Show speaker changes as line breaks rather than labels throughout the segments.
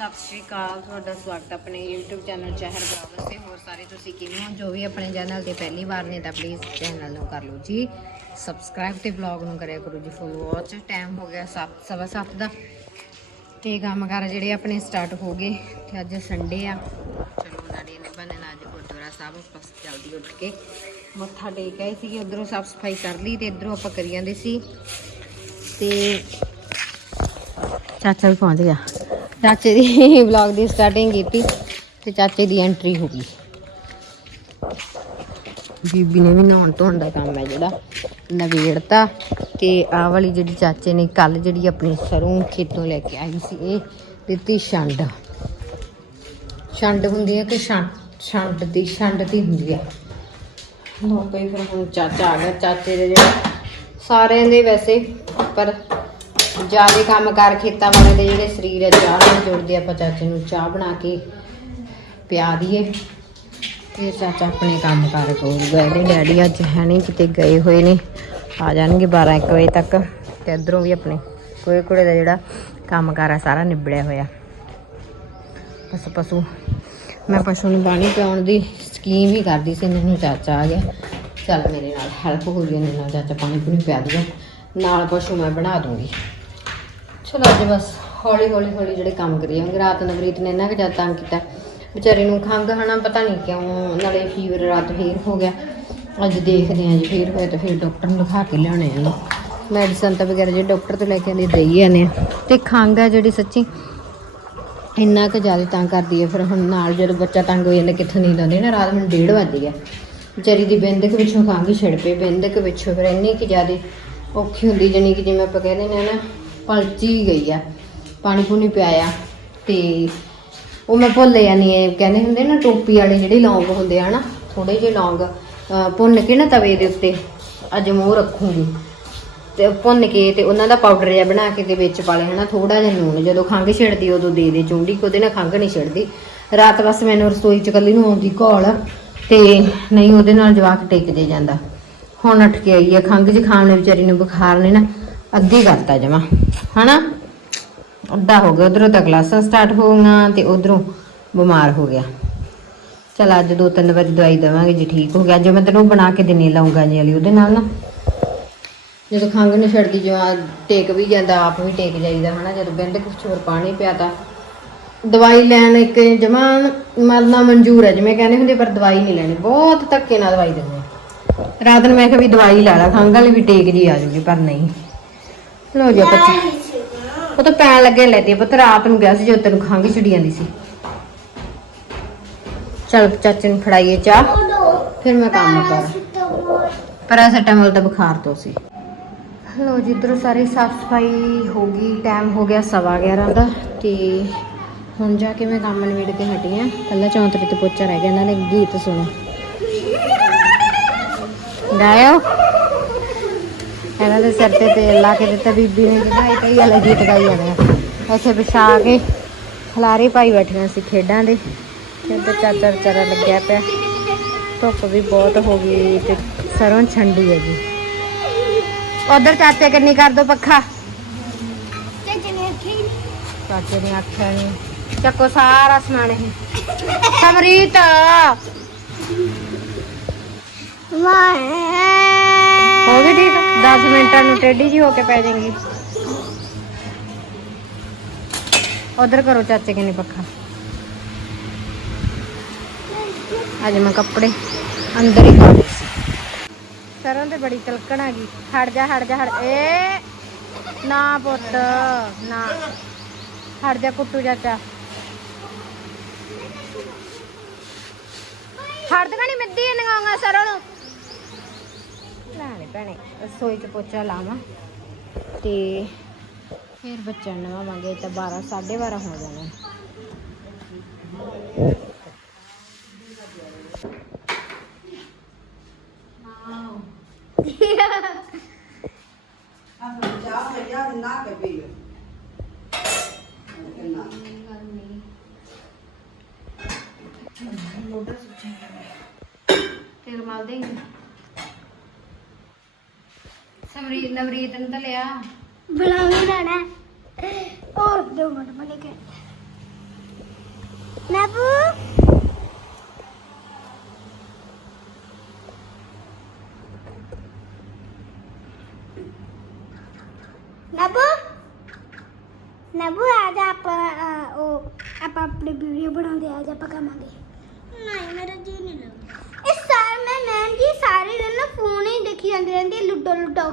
ਸਤਿ ਸ਼੍ਰੀ ਅਕਾਲ, ਤੁਹਾਡਾ ਸਵਾਗਤ ਆਪਣੇ YouTube ਚੈਨਲ ਚਹਿਰ ਬਰਾਬਰ ਤੇ ਹੋਰ ਸਾਰੇ ਤੁਸੀਂ ਕਿਵੇਂ ਹੋ? ਜੋ ਵੀ ਆਪਣੇ ਚੈਨਲ ਤੇ ਪਹਿਲੀ ਵਾਰ ਨੇ ਤਾਂ ਪਲੀਜ਼ ਚੈਨਲ ਨੂੰ ਕਰ ਲਓ ਜੀ। ਸਬਸਕ੍ਰਾਈਬ ਤੇ ਵਲੌਗ ਨੂੰ ਕਰਿਆ ਕਰੋ ਜੀ ਫੁੱਲ ਵਾਚ ਟਾਈਮ ਹੋ ਗਿਆ 7 ਸਵਾ ਸੱਤ ਦਾ। ਤੇ ਕੰਮ ਕਾਰ ਜਿਹੜੇ ਆਪਣੇ ਸਟਾਰਟ ਹੋ ਗਏ ਤੇ ਅੱਜ ਸੰਡੇ ਆ। ਚਲੋ ਨਾਲੇ ਨੇ ਬਣਨਾ ਅੱਜ ਗੁਰਦੁਆਰਾ ਸਾਹਿਬ ਬਸ ਜਲਦੀ ਉੱਠ ਕੇ ਮੱਥਾ ਟੇਕ ਆਏ ਸੀ ਉਧਰੋਂ ਸਾਫ਼ ਸਫ਼ਾਈ ਕਰ ਲਈ ਤੇ ਇਧਰੋਂ ਆਪਾਂ ਕਰੀ ਜਾਂਦੇ ਸੀ। ਤੇ ਚਾਚਾ ਵੀ ਪਹੁੰਚ ਗਿਆ। ਚਾਚੇ ਦੀ ਵਲੌਗ ਦੀ ਸਟਾਰਟਿੰਗ ਕੀਤੀ ਤੇ ਚਾਚੇ ਦੀ ਐਂਟਰੀ ਹੋ ਗਈ। ਬੀਬੀ ਨੇ ਵੀ ਨਹਾਉਣ ਧੋਣ ਦਾ ਕੰਮ ਹੈ ਜਿਹੜਾ। ਨਵੇੜਤਾ ਤੇ ਆਹ ਵਾਲੀ ਜਿਹੜੀ ਚਾਚੇ ਨੇ ਕੱਲ ਜਿਹੜੀ ਆਪਣੀ ਸਰੋਂ ਖੇਤੋਂ ਲੈ ਕੇ ਆਈ ਸੀ, ਇਹ ਦਿੱਤੀ ਛੰਡ। ਛੰਡ ਹੁੰਦੀ ਹੈ ਕਿ ਛੰਡ ਛੰਡ ਦੀ ਛੰਡ ਦੀ ਹੁੰਦੀ ਹੈ। ਲੋ ਪਈ ਫਿਰ ਹੁਣ ਚਾਚਾ ਆ ਗਿਆ। ਚਾਚੇ ਦੇ ਜਿਹੜੇ ਸਾਰਿਆਂ ਦੇ ਵੈਸੇ ਪਰ ਜ਼ਿਆਦਾ ਕੰਮ ਕਰ ਖੇਤਾਂ ਵਾਲੇ ਦੇ ਜਿਹੜੇ ਸਰੀਰ ਹੈ ਚਾਹ ਨਾਲ ਜੁੜਦੇ ਆਪਾਂ ਚਾਚੇ ਨੂੰ ਚਾਹ ਬਣਾ ਕੇ ਪਿਆ ਦਈਏ। ਤੇ ਚਾਚਾ ਆਪਣੇ ਕੰਮ ਕਰ ਕਰੂਗਾ। ਇਹਦੇ ਡੈਡੀ ਅੱਜ ਹੈ ਨਹੀਂ ਕਿਤੇ ਗਏ ਹੋਏ ਨੇ। ਆ ਜਾਣਗੇ 12 1 ਵਜੇ ਤੱਕ। ਤੇ ਇਧਰੋਂ ਵੀ ਆਪਣੇ ਕੋਏ ਕੋੜੇ ਦਾ ਜਿਹੜਾ ਕੰਮ ਕਾਰ ਆ, ਸਾਰਾ ਨਿਬੜਿਆ ਹੋਇਆ। ਬਸ ਪਸ਼ੂ, ਮੈਂ ਪਸ਼ੂ ਨੂੰ ਪਾਣੀ ਪਿਆਉਣ ਦੀ ਸਕੀਮ ਹੀ ਕਰਦੀ ਸੀ। ਮੈਨੂੰ ਚਾਚਾ ਆ ਗਿਆ। ਚੱਲ ਮੇਰੇ ਨਾਲ ਹੈਲਪ ਹੋ ਗਈ ਮੇਰੇ ਨਾਲ ਚਾਚਾ ਪਾਣੀ ਪੂਣੀ ਪਿਆ ਦੂਗਾ ਨਾਲ ਪਸ਼ੂ ਮੈਂ ਬਣਾ ਦੂੰਗੀ ਚਲੋ ਅੱਜ ਬਸ ਹੌਲੀ ਹੌਲੀ ਹੌਲੀ ਜਿਹੜੇ ਕੰਮ ਕਰੀ ਜਾਵਾਂਗੇ ਰਾਤ ਨਵਰੀਤ ਨੇ ਇੰਨਾ ਕੁ ਜ਼ਿਆਦਾ ਤੰਗ ਕੀਤਾ। ਵਿਚਾਰੀ ਨੂੰ ਖੰਘ ਹਨਾ, ਪਤਾ ਨਹੀਂ ਕਿਉਂ ਨਾਲੇ ਫੀਵਰ ਰਾਤ ਫੇਰ ਹੋ ਗਿਆ। ਅੱਜ ਦੇਖਦੇ ਆਂ ਜੀ, ਫੇਰ ਹੋਇਆ ਤਾਂ ਫੇਰ ਡਾਕਟਰ ਨੂੰ ਦਿਖਾ ਕੇ ਲਿਆਉਣੇ ਆ ਮੈਡੀਸਨ ਤਾਂ ਵਗੈਰਾ ਜੇ ਡਾਕਟਰ ਤੋਂ ਲੈ ਕੇ ਆਂਦੇ ਦੇਈ ਜਾਂਦੇ ਆ। ਤੇ ਖੰਘ ਆ ਜਿਹੜੀ ਸੱਚੀ, ਇੰਨਾ ਕੁ ਜ਼ਿਆਦਾ ਤੰਗ ਕਰਦੀ ਹੈ ਫਿਰ ਹੁਣ ਨਾਲ ਜਦੋਂ ਬੱਚਾ ਤੰਗ ਹੋ ਜਾਂਦਾ, ਕਿੱਥੋਂ ਨੀਂਦ ਆਉਂਦੀ ਨਾ, ਰਾਤ ਨੂੰ 1:30 ਵੱਜ ਗਿਆ। ਵਿਚਾਰੀ ਦੀ ਬਿੰਦਕ ਵਿੱਚੋਂ ਖੰਘ ਹੀ ਛਿੜ ਪਈ ਬਿੰਦਕ ਵਿੱਚੋਂ ਫਿਰ ਇੰਨੀ ਕਿ ਜ਼ਿਆਦਾ ਔਖੀ ਹੁੰਦੀ, ਜਾਣੀ ਕਿ ਜਿਵੇਂ ਆਪਾਂ ਕਹਿੰਦੇ ਨੇ ਨਾ ਪਲਚੀ ਗਈ ਆ, ਪਾਣੀ ਪੂਣੀ ਪਿਆਇਆ ਤੇ ਉਹ ਮੈਂ ਭੁੱਲ ਜਾਂਦੀ ਹੈ ਕਹਿੰਦੇ ਹੁੰਦੇ ਨਾ ਟੋਪੀ ਵਾਲੇ ਜਿਹੜੇ ਲੌਂਗ ਹੁੰਦੇ ਆ ਨਾ ਥੋੜੇ ਜਿਹੇ ਲੌਂਗ ਭੁੰਨ ਕੇ ਨਾ ਤਵੇ ਦੇ ਉੱਤੇ, ਅੱਜ ਮੂੰਹ ਰੱਖੂਗੀ। ਤੇ ਭੁੰਨ ਕੇ ਤੇ ਉਹਨਾਂ ਦਾ ਪਾਊਡਰ ਜਿਹਾ ਬਣਾ ਕੇ ਤੇ ਵਿੱਚ ਪਾ ਲਿਆ ਹਨਾ ਥੋੜਾ ਜਿਹਾ ਨੂਨ ਜਦੋਂ ਖੰਘ ਛਿੜਦੀ ਉਦੋਂ ਦੇ ਦੇ ਚੁੰਡੀ, ਕਿ ਉਹਦੇ ਨਾਲ ਖੰਘ ਨਹੀਂ ਛਿੜਦੀ। ਰਾਤ ਬਸ ਮੈਨੂੰ ਰਸੋਈ ਚ ਕੱਲੀ ਨੂੰ ਆਉਂਦੀ ਘੋਲ ਤੇ ਨਹੀਂ ਉਹਦੇ ਨਾਲ ਜਵਾਕ ਟਿਕ ਜੇ ਜਾਂਦਾ। ਹੁਣ ਉੱਠ ਕੇ ਆਈ ਹੈ ਖੰਘ ਜ਼ੁਕਾਮ ਨੇ ਵਿਚਾਰੀ ਨੂੰ ਬੁਖਾਰ ਨੇ ਨਾ ਅੱਧੀ ਕਰਤਾ ਜਮਾ, ਹਨਾ? ਅੱਧਾ ਹੋ ਗਿਆ, ਉਧਰੋਂ ਤਾਂ ਕਲਾਸਾਂ ਸਟਾਰਟ ਹੋ ਗਈਆਂ ਤੇ ਉਧਰੋਂ ਬਿਮਾਰ ਹੋ ਗਿਆ। ਚਲ ਅੱਜ ਦੋ ਤਿੰਨ ਵਾਰੀ ਦਵਾਈ ਦੇਵਾਂਗੇ, ਜੀ ਠੀਕ ਹੋ ਗਿਆ। ਅੱਜ ਮੈਂ ਤੈਨੂੰ ਬਣਾ ਕੇ ਦੇਣੀ ਲਾਉਂਗਾ ਜੀ ਵਾਲੀ, ਉਹਦੇ ਨਾਲ ਨਾ। ਜਦੋਂ ਖੰਘ ਨਹੀਂ ਛੱਡਦੀ ਜਿਵੇਂ ਟੇਕ ਵੀ ਜਾਂਦਾ, ਆਪ ਵੀ ਟੇਕ ਜਾਈਦਾ, ਹਨਾ? ਜਦੋਂ ਬਿੰਦ ਕੁਛ ਹੋਰ ਪਾਣੀ ਪਿਆ ਤਾਂ। ਦਵਾਈ ਲੈਣ ਇੱਕ ਜਮਾ ਮਰਨਾ ਮਨਜ਼ੂਰ ਹੈ, ਜਿਵੇਂ ਕਹਿੰਦੇ ਹੁੰਦੇ ਪਰ ਦਵਾਈ ਨਹੀਂ ਲੈਣੀ। ਬਹੁਤ ਧੱਕੇ ਨਾਲ ਦਵਾਈ ਦਿੰਦੇ ਰਾਤ ਨੂੰ ਮੈਂ ਕਿਹਾ ਵੀ ਦਵਾਈ ਲੈ ਲਾ, ਖੰਘ ਵਾਲੀ ਵੀ ਟੇਕ ਜੀ ਆ ਜੂਗੀ, ਪਰ ਨਹੀਂ। ਲੋ ਜੀ ਬੱਚੇ। ਉਹ ਤਾਂ ਪੈਣ ਲੱਗੇ ਲੈਦੀ ਪੁੱਤ ਰਾਤ ਨੂੰ ਗਿਆ ਸੀ ਜਦੋਂ ਤੈਨੂੰ ਖੰਘ ਛਿੜੀ ਜਾਂਦੀ ਸੀ। ਚਲ ਚਾਚੇ ਨੂੰ ਫੜਾਈਏ ਚਾਹ। ਫਿਰ ਮੈਂ ਕੰਮ ਕਰਾਂ। ਪੈਰਾਸੀਟਾਮੋਲ ਦਾ ਬੁਖਾਰ ਤੋਂ ਸੀ। ਲੋ ਜੀ ਇੱਧਰੋਂ ਸਾਰੀ ਸਾਫ਼ ਸਫ਼ਾਈ ਹੋ ਗਈ ਟਾਈਮ ਹੋ ਗਿਆ ਸਵਾ 11 ਦਾ। ਤੇ ਹੁਣ ਜਾ ਕੇ ਮੈਂ ਕੰਮ ਨਿਬੇੜ ਕੇ ਹਟੀ ਆ। ਕੱਲਾ ਚੌਂਤਰੇ ਤੇ ਪੋਚਾ ਰਹਿ ਗਿਆ ਨਾਲੇ ਗੀਤ ਸੁਣੋ। ਗਾਇਓ। ਇਹਨਾਂ ਦੇ ਸਿਰ ਤੇ ਤੇਲ ਲਾ ਕੇ ਦਿੱਤਾ ਬੀਬੀ ਨੇ ਜਿਹੜਾ ਕਈ ਵਾਲਾ ਗੀਤ ਗਾਈ ਜਾਂਦੇ ਉੱਥੇ ਵਿਛਾ ਕੇ ਖਲਾਰੇ ਪਾਈ ਬੈਠੀਆਂ ਸੀ ਖੇਡਾਂ ਦੇ। ਤੇ ਇੱਧਰ ਚਾਚਾ ਵਿਚਾਰਾ ਲੱਗਿਆ ਪਿਆ। ਧੁੱਪ ਵੀ ਬਹੁਤ ਹੋ ਗਈ ਤੇ ਸਰੋਂ ਛੰਡੀ ਹੈ ਜੀ। ਉਧਰ ਚਾਚੇ ਕੰਨੀ ਕਰ ਦੋ ਪੱਖਾ? ਚਾਚੇ ਨੇ ਆਖਿਆ ਨਹੀਂ। ਚੱਕੋ ਸਾਰਾ ਸਮਾਨ ਇਹ। ਸਮਰੀਤ! ਹੋ ਗਈ ਠੀਕ? 10 ਮਿੰਟਾਂ ਨੂੰ ਟੇਢੀ ਜੀ ਹੋ ਕੇ ਪੈ ਜਾਏਗੀ। ਉਧਰ ਕਰੋ ਚਾਚੇ ਕੰਨੀ ਪੱਖਾ। ਅੱਜ ਮੈਂ ਕੱਪੜੇ ਅੰਦਰ ਹੀ ਪਾ ਸਰੋਂ ਤੇ ਬੜੀ ਤਲਕਣ ਆ ਗਈ ਹਟ ਜਾ ਹਟ ਜਾ, ਹਟ। ਏ, ਨਾ ਪੁੱਤ, ਨਾ। ਹਟ ਜਾ ਕੁੱਟੂ ਚਾਚਾ। ਹਟ ਦਗਾ ਨਹੀਂ ਮਿੱਦੀ ਨਗਾਉਂਗਾ ਸਰੋਂ ਨੂੰ। ਭੈਣੇ ਰਸੋਈ ਚ ਪੋਚਾ ਲਾਵਾਂ ਤੇ ਫਿਰ ਬੱਚਿਆਂ ਨੂੰ ਨਵਾਵਾਂਗੇ ਤਾਂ 12 12:30 ਹੋ ਜਾਣੇ। ਤੇਲ ਮਲ ਦੇਂਗੇ ਸਮਰੀਤ ਨਵਰੀਤ ਨੂੰ ਤਾਂ ਲਿਆ
ਬੁਲਾਉਣੀ ਲੈਣਾ ਹੋਰ ਦੋ ਮਿੰਟ ਬਣੇ ਕੇ ਨਬੂ ਨਬੂ ਨਬੂ ਆ ਜਾ ਆਪਾਂ ਅਹ, ਉਹ ਆਪਾਂ ਆਪਣੀ ਵੀਡੀਓ ਬਣਾਉਂਦੇ ਆ ਜਾ ਆਪਾਂ ਕਰਾਂਗੇ ਨਹੀਂ ਮੇਰਾ ਜੀ ਨਹੀਂ ਲੱਗਦਾ ਇਸ ਸਾਰ ਮੈਂ ਮੈਮ ਜੀ ਸਾਰੇ ਦਿਨ ਨਾ ਫੋਨ ਹੀ ਦੇਖੀ ਜਾਂਦੀ ਰਹਿੰਦੀ ਲੁੱਡੋ ਲੁੱਡੋ।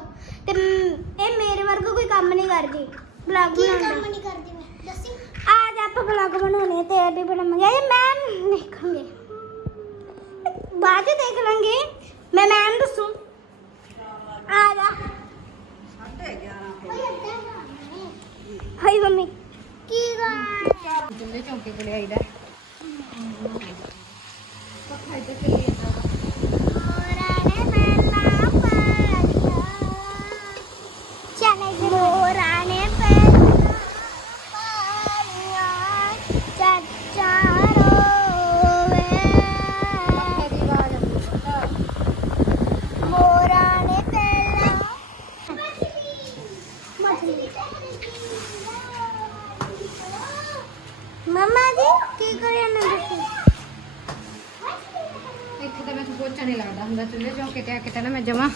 ਤੇ ਮ- ਇਹ ਮੇਰੇ ਵਰਗਾ ਕੋਈ ਕੰਮ ਨਹੀਂ ਕਰਦੀ ਬਲੌਗ ਬਣਾਉਂਦਾ ਕੰਮ ਨਹੀਂ ਕਰਦੀ ਮੈਂ? ਦੱਸੀ। ਅੱਜ ਆਪਾਂ ਬਲੌਗ ਬਣਾਉਣੇ ਤੇ ਇਹ ਵੀ ਬਣਾਵਾਂਗੇ ਇਹ ਮੈਮ ਦੇਖਾਂਗੇ। ਬਾਅਦ ਚ ਦੇਖ ਲਾਂਗੇ। ਮੈਂ ਮੈਮ ਦੱਸੂ। ਆ ਜਾ। High mummy. ਕੀ ਗੱਲ?
ਜਿੰਦੇ ਚੌਂਕੇ ਕੋਲੇ ਆਈਦਾ ਪੱਖਾ ਇੱਧਰ ਚੱਲੀ ਜਾਂਦਾ
ਮੋਰਾਣੇ ਚਾਚਾ ਰੋਵੇ
ਪੱਖੇ ਦੀ ਆਵਾਜ਼
ਮੋਰਾਣੇ ਪਹਿਲਾ ਮਮਾ ਜੀ ਕੀ ਕਰਿਆ ਨਾ ਦੱਸੋ
ਇੱਥੇ ਤਾਂ ਮੈਨੂੰ ਪੋਚਾ ਨਹੀਂ ਲੱਗਦਾ ਹੁੰਦਾ ਚੁੱਲ੍ਹੇ ਚੌਂਕੇ ਤੇ ਆ ਕੇ ਤਾਂ ਨਾ ਮੈਂ ਜਮਾ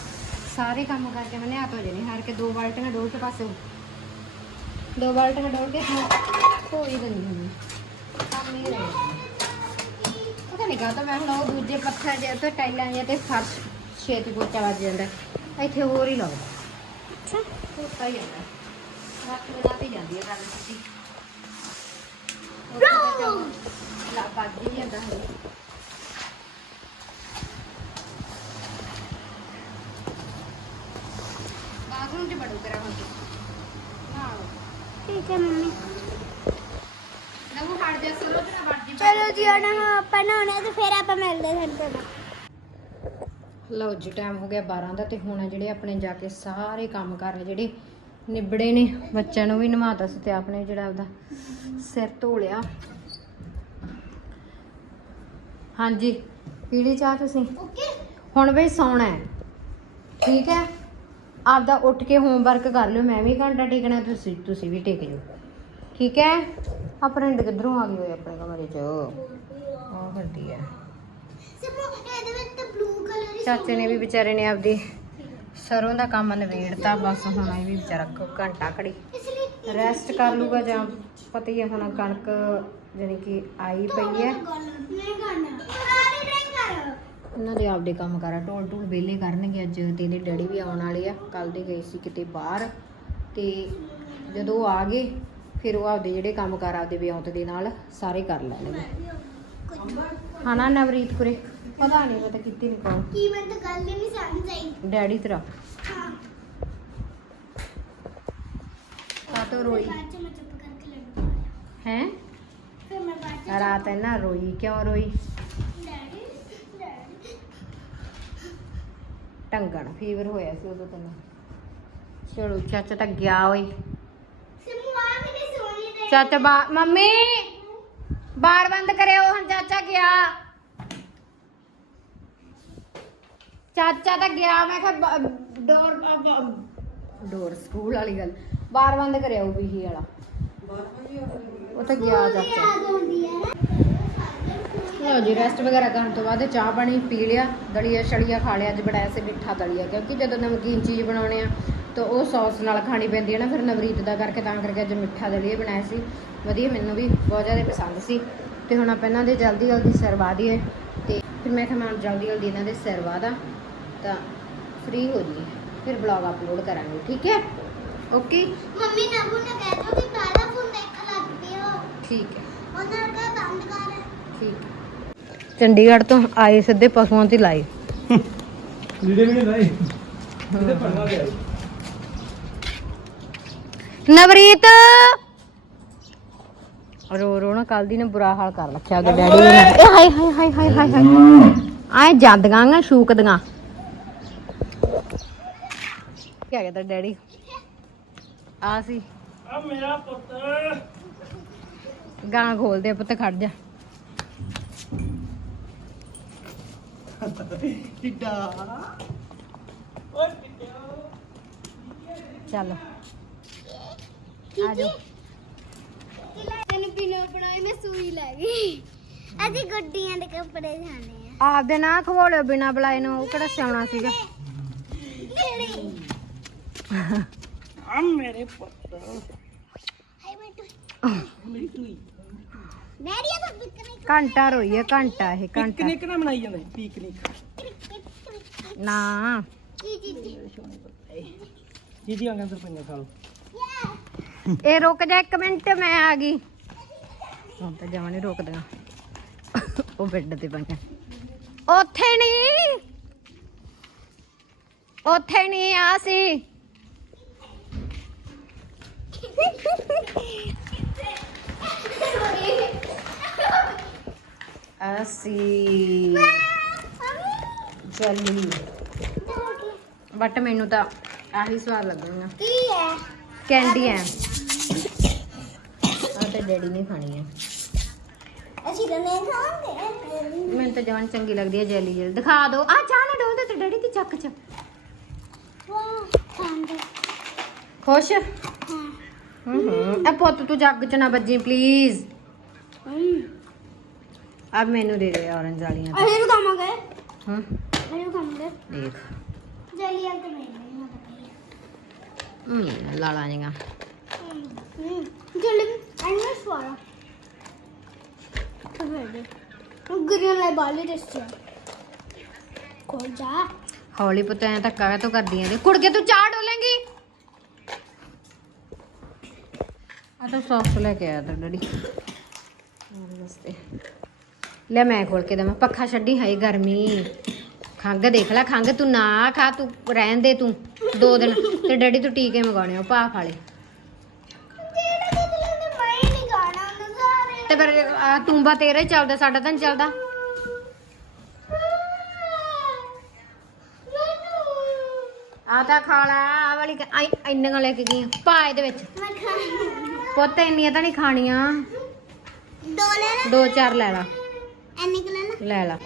ਸਾਰੇ ਕੰਮ ਕਰਕੇ ਮੈਂ ਨਿਆਤ ਹੋ ਜਾਣੀ ਹਾਰ ਕੇ ਦੋ ਬਾਲਟੀਆਂ ਡੋਲ ਕੇ ਪਾਸੇ ਦੋ ਬਾਲਟੀਆਂ ਡੋਲ ਕੇ ਧੋ ਹੀ ਦਿੰਦੀ ਹੁੰਦੀ ਕੰਮ ਹੀ ਰਹਿ ਪਤਾ ਨਹੀਂ ਕਹਤਾ ਮੈਂ ਹੁਣ ਉਹ ਦੂਜੇ ਪੱਥਰ ਜੇ ਤੇ ਟਾਈਲਾਂ ਜੇ ਤੇ ਫਰਸ਼ ਛੇਤੀ ਪੋਚਾ ਵੱਜ ਜਾਂਦਾ। ਇੱਥੇ ਹੋਰ ਹੀ ਲੱਗਦਾ
ਅੱਛਾ।
ਧੋਤਾ ਹੀ ਜਾਂਦਾ ਰੱਖ ਲਗਾ ਤੇ ਜਾਂਦੀ ਹੈ ਗੱਲ ਸੱਚੀ ਲਾ ਵੱਜ ਹੀ ਜਾਂਦਾ ਹੈ ਬਾਥਰੂਮ 'ਚ ਬੜੂ ਕਰਾਂ ਹੁਣ ਨਾ
ਠੀਕ ਹੈ ਮੰਮੀ
ਨਾ ਉਹ ਹਟ ਜਾ ਸਰੋ ਤੇ ਨਾ ਵੱਜ ਜੀ
ਚਲੋ ਜੀ ਹੁਣ ਨਹਾਉਣੇ ਤੇ ਫਿਰ ਆਪਾਂ ਮਿਲਦੇ ਹਾਂ ਤੁਹਾਨੂੰ
ਲਓ ਜੀ ਟਾਈਮ ਹੋ ਗਿਆ 12 ਦਾ ਤੇ ਹੁਣ ਜਿਹੜੇ ਆਪਣੇ ਜਾ ਕੇ ਸਾਰੇ ਕੰਮ ਕਰ ਜਿਹੜੇ ਨਿਬੜੇ ਨੇ ਬੱਚਿਆਂ ਨੂੰ ਵੀ ਨਵਾਤਾ ਸੀ ਤੇ ਆਪਣੇ ਜਿਹੜਾ ਆਪਦਾ ਸਿਰ ਧੋ ਲਿਆ। ਹਾਂਜੀ ਪੀਲੀ ਚਾਹ ਤੁਸੀਂ?
ਓਕੇ।
ਹੁਣ ਬਈ ਸੌਣਾ ਹੈ। ਠੀਕ ਹੈ? ਆਪਦਾ ਉੱਠ ਕੇ ਹੋਮਵਰਕ ਕਰ ਲਿਓ ਮੈਂ ਵੀ ਘੰਟਾ ਟਿਕਣਾ ਤੁਸੀਂ ਤੁਸੀਂ ਵੀ ਟਿਕ ਜਾਓ ਠੀਕ ਹੈ? ਆਪਣੇ ਇੰਡ ਕਿੱਧਰੋਂ ਆ ਗਈ ਹੋਏ ਆਪਣੇ ਕਮਰੇ 'ਚ? ਉਹ ਕਰਦੀ ਹੈ
ਸਿਮੋ ਇਹਦੇ ਵਿੱਚ ਤਾਂ ਬਲੂ ਕਲਰ ਹੀ
ਚਾਚੇ ਨੇ ਵੀ ਵਿਚਾਰੇ ਨੇ ਆਪਦੀ ਸਰੋਂ ਦਾ ਕੰਮ ਨਵੇੜਤਾ ਬਸ ਹੁਣ ਇਹ ਵੀ ਵਿਚਾਰਾ ਕ- ਘੰਟਾ
ਲਈ
ਰੈਸਟ ਕਰ ਲੂਗਾ ਜਾਂ ਪਤਾ ਹੀ ਹੈ ਹੁਣ ਕਣਕ ਜਾਣੀ ਕਿ ਆਈ ਪਈ ਹੈ।
ਗੱਲ ਨਹੀਂ ਕਰਨਾ। ਸਾਰੀ ਡਰਾਇੰਗ ਕਰ।
ਉਹਨਾਂ ਦੇ ਆਪਦੇ ਕੰਮ ਕਰਾ ਢੋਲ ਢੋਲ ਵਿਹਲੇ ਕਰਨਗੇ ਅੱਜ। ਤੇ ਇਹਦੇ ਡੈਡੀ ਵੀ ਆਉਣ ਵਾਲੇ ਆ ਕੱਲ ਦੇ ਗਏ ਸੀ ਕਿਤੇ ਬਾਹਰ। ਤੇ ਜਦੋਂ ਉਹ ਆ ਗਏ ਫਿਰ ਉਹ ਆਪਦੇ ਜਿਹੜੇ ਕੰਮ ਕਰ ਆਪਦੇ ਵਿਆਹਤ ਦੇ ਨਾਲ ਸਾਰੇ ਕਰ ਲੈਣਗੇ। ਹਨਾ ਨਵਰੀਤ ਕੁਰੇ ਪਤਾ ਨਹੀਂ ਪਤਾ ਕੀਤੀ ਨਹੀਂ ਕੌਣ
ਕੀ ਮੈਂ ਤਾਂ ਗੱਲ ਹੀ ਨਹੀਂ ਸਮਝ ਆਈ।
ਡੈਡੀ ਤੇਰਾ।
ਹਾਂ।
ਕਾ ਤੋ ਰੋਈ।
ਬਾਅਦ ਚ ਮੈਂ ਚੁੱਪ ਕਰਕੇ ਲੜ ਪਾਇਆ
ਹੈ?
ਫਿਰ ਮੈਂ ਬਾਅਦ ਚ
ਰਾਤ ਹੈ ਨਾ ਰੋਈ ਕਿਉਂ ਰੋਈ?
Daddy daddy.
ਟੰਗਣ ਫੀਵਰ ਹੋਇਆ ਸੀ ਉਦੋਂ ਤੈਨੂੰ। ਚਲੋ ਚਾਚਾ ਤਾਂ ਗਿਆ ਓਏ। ਚਾਚਾ ਬਾ ਮੰਮੀ ਬਾਰ ਬੰਦ ਕਰਿਓ ਹੁਣ ਚਾਚਾ ਗਿਆ। ਚਾਚਾ ਤਾਂ ਗਿਆ ਮੈਂ ਕਿਹਾ ਡੋਰ ਡੋਰ ਸਕੂਲ ਵਾਲੀ ਗੱਲ। ਬਾਰ ਬੰਦ ਕਰਿਓ ਵੀ ਹੀ ਵਾਲਾ। ਉਹ ਤਾਂ ਗਿਆ ਚਾਚਾ। ਲਓ ਜੀ ਰੈਸਟ ਵਗੈਰਾ ਕਰਨ ਤੋਂ ਬਾਅਦ ਚਾਹ ਪਾਣੀ ਪੀ ਲਿਆ ਦਲੀਆ ਛੜੀਆ ਖਾ ਲਿਆ ਅੱਜ ਬਣਾਇਆ ਸੀ ਮਿੱਠਾ ਦਲੀਆ ਕਿਉਂਕਿ ਜਦੋਂ ਨਮਕੀਨ ਚੀਜ਼ ਬਣਾਉਣੇ ਆ ਤਾਂ ਉਹ ਸੌਸ ਨਾਲ ਖਾਣੀ ਪੈਂਦੀ ਹੈ ਨਾ ਫਿਰ ਨਵਰੀਤ ਦਾ ਕਰਕੇ ਤਾਂ ਕਰਕੇ ਅੱਜ ਮਿੱਠਾ ਦਲੀਆ ਬਣਾਇਆ ਸੀ। ਵਧੀਆ ਮੈਨੂੰ ਵੀ ਬਹੁਤ ਜ਼ਿਆਦਾ ਪਸੰਦ ਸੀ। ਤੇ ਹੁਣ ਆਪਾਂ ਇਹਨਾਂ ਦੇ ਜਲਦੀ ਜਲਦੀ ਸਿਰ ਵਾ ਦਈਏ। ਤੇ ਫਿਰ ਮੈਂ ਕਿਹਾ ਮੈਂ ਹੁਣ ਜਲਦੀ ਜਲਦੀ ਇਹਨਾਂ ਦੇ ਸਿਰ ਵਾ ਦਾਂ ਤਾਂ ਫ੍ਰੀ ਹੋ ਜਾਈਏ। ਫਿਰ ਬਲੌਗ ਅਪਲੋਡ ਕਰਾਂਗੇ ਠੀਕ ਹੈ? ਓਕੇ
ਮੰਮੀ ਨਬੂ ਨੇ ਕਹਿ ਦੋ ਕਿ ਤਾਰਾ ਫੋਨ ਦੇਖ ਲੱਗ ਪਿਓ।
ਠੀਕ ਹੈ।
ਉਹਨਾਂ ਦਾ ਬੰਦ ਕਰ?
ਠੀਕ ਚੰਡੀਗੜ੍ਹ ਤੋਂ ਆਏ ਸਿੱਧੇ ਪਸ਼ੂਆਂ ਤੇ ਲਾਏ
ਲੀੜੇ ਵੀ ਨਹੀਂ ਕਿਤੇ ਪੜਨਾ ਗਿਆ
ਨਵਰੀਤ! ਰੋ ਰੋ ਨਾ ਕੱਲ ਦੀ ਨੇ ਬੁਰਾ ਹਾਲ ਕਰ ਰੱਖਿਆ ਉਹਦੇ ਡੈਡੀ ਨੇ। ਏ ਹਾਏ ਹਾਏ ਹਾਏ ਹਾਏ ਹਾਏ ਹਾਏ ਆਏ ਜਾਂਦੀਆਂ ਆਂ ਸ਼ੂਕਦੀਆਂ। ਕੀ ਆ ਗਿਆ ਤਾਂ ਡੈਡੀ? ਆ ਸੀ।
ਆ ਮੇਰਾ ਪੁੱਤ।
ਗਾਂ ਖੋਲਦੇ ਆ ਪੁੱਤ ਖੜ ਜਾ।
ਟਿੱਡਾ
ਚੱਲ। ਆ ਜਾਓ।
ਤੈਨੂੰ ਬਿਨਾ ਬਣਾਏ ਮੈਂ ਸੂਈ ਲੈ ਗਈ। ਅਸੀਂ ਗੁੱਡੀਆਂ ਦੇ ਕੱਪੜੇ ਜਾਣੇ ਆ।
ਆਪਦੇ ਨਾ ਖਵੋਲਿਓ ਬਿਨਾ ਬੁਲਾਏ ਨੂੰ ਉਹ ਕਿਹੜਾ ਸਿਆਉਣਾ ਸੀਗਾ?
ਕਿਹੜੀ
ਆ ਮੇਰੇ ਪੁੱਤ।
ਹਾਈ ਬੇਟੂ ਡੈਡੀ ਆ ਤਾਂ ਪਿਕਨਿਕ
ਘੰਟਾ ਰੋਈਏ ਘੰਟਾ ਇਹ ਘੰਟਾ।
ਪਿਕਨਿਕ ਨਾ ਬਣਾਈ ਜਾਂਦੇ ਪਿਕਨਿਕ।
ਨਾ।
ਕੀ ਚੀਜ਼
ਦੀਦੀ ਆ ਅੰਦਰ ਪੰਜਾ ਖਾ ਲਓ।
ਇਹ ਰੁਕ ਜਾ ਇੱਕ ਮਿੰਟ ਮੈਂ ਆ ਗਈ। ਹੁਣ ਤਾਂ ਜਮਾਂ ਨੀ ਰੋਕਦੀਆਂ ਉਹ ਬੈੱਡ ਤੇ ਪਈਆਂ ਉੱਥੇ ਨਹੀਂ ਉੱਥੇ ਨਹੀਂ ਆ ਸੀ। ਅਸੀਂ ਚੱਲੀ ਬਟ ਮੈਨੂੰ ਤਾਂ ਆਹੀ ਸਵਾਦ ਲੱਗੂਗਾ
ਕੀ ਹੈ।
ਕੈਂਡੀ ਐ ਆ ਤੇ ਡੈਡੀ ਨੇ ਖਾਣੀ ਆ।
ਅਸੀਂ ਤਾਂ ਨਹੀਂ ਖਾਂਦੇ
ਮੈਨੂੰ ਤਾਂ ਜਵਾਨ ਚੰਗੀ ਲੱਗਦੀ ਹੈ ਜੈਲੀ ਜੈਲ। ਦਿਖਾ ਦਿਓ ਆ ਚਾਹ ਨਾ ਡੋਲਦੇ ਤੇ ਡੈਡੀ ਦੀ ਚੱਕ ਚ।
ਵਾਹ ਖਾਂਦੇ।
ਖੁਸ਼?
ਹਾਂ।
ਹੂੰ ਹੂੰ ਆ ਪੁੱਤ ਤੂੰ ਜੱਗ ਚ ਨਾ ਵੱਜੀ ਪਲੀਜ਼ ਅਬ ਮੈਨੂੰ ਦੇ ਦੇ ਔਰੰਜ ਵਾਲੀਆਂ
ਅਸੀਂ ਨੂੰ ਖਾਵਾਂਗੇ।
ਹੂੰ।
ਅਸੀਂ ਨੂੰ ਖਾਵਾਂਗੇ।
ਦੇਖ।
ਜਲੀ ਅੰਤ ਮੈਨੂੰ ਨਾ ਪਤਾ
ਹੂੰ ਲਾਲਾ ਜੀਆਂ
ਹਮ ਜਲੀ ਗਰੀਨ ਲੈ ਬਾਲੀ ਟੈਸਟ ਕੋ ਜਾ
ਹੌਲੀ ਪੁੱਤ, ਐ ਧੱਕਾ ਤੋਂ ਕਰਦੀਆਂ ਦੇ ਕੁੜ ਕੇ ਤੂੰ ਚਾਹ ਡੋਲੇਂਗੀ? ਆ ਤਾਂ ਸੌਕਸ ਲੈ ਕੇ ਆਇਆ ਤਾਂ ਡੈਡੀ। ਵਾਸਤੇ। ਲੈ ਮੈਂ ਖੋਲ ਕੇ ਦਵਾਂ। ਪੱਖਾ ਛੱਡੀ ਹਾਈ ਗਰਮੀ। ਖੰਗ ਦੇਖ ਲੈ ਖੰਗ ਤੂੰ ਨਾ ਖਾ, ਤੂੰ ਰਹਿਣ ਦੇ ਤੂੰ। ਦੋ ਦਿਨ। ਤੇ ਡੈਡੀ ਤੂੰ ਟੀਕੇ ਮੰਗਾਉਣੇ ਆ ਭਾਫ ਵਾਲੇ। ਤੇ ਫਿਰ ਤੂੰਬਾ ਤੇਰਾ ਹੀ ਚੱਲਦਾ ਸਾਡਾ ਤਾਂ ਨਹੀਂ ਚੱਲਦਾ। ਆ ਤਾਂ ਖਾ ਲੈ ਆ ਵਾਲੀ ਕ- ਆਈ ਇੰਨੀਆਂ ਲੈ ਕੇ ਗਈ ਪਾ ਇਹਦੇ ਵਿੱਚ।
ਮੈਂ ਖਾਣੀ
ਪੁੱਤ ਇੰਨੀਆਂ ਤਾਂ ਨਹੀਂ ਖਾਣੀਆਂ।
ਦੋ ਲੈ ਲੈ।
ਦੋ ਚਾਰ ਲੈ ਲਾ।
ਐਨੀ ਕੁ ਲੈ ਲੈ।
ਲੈ ਲਾ।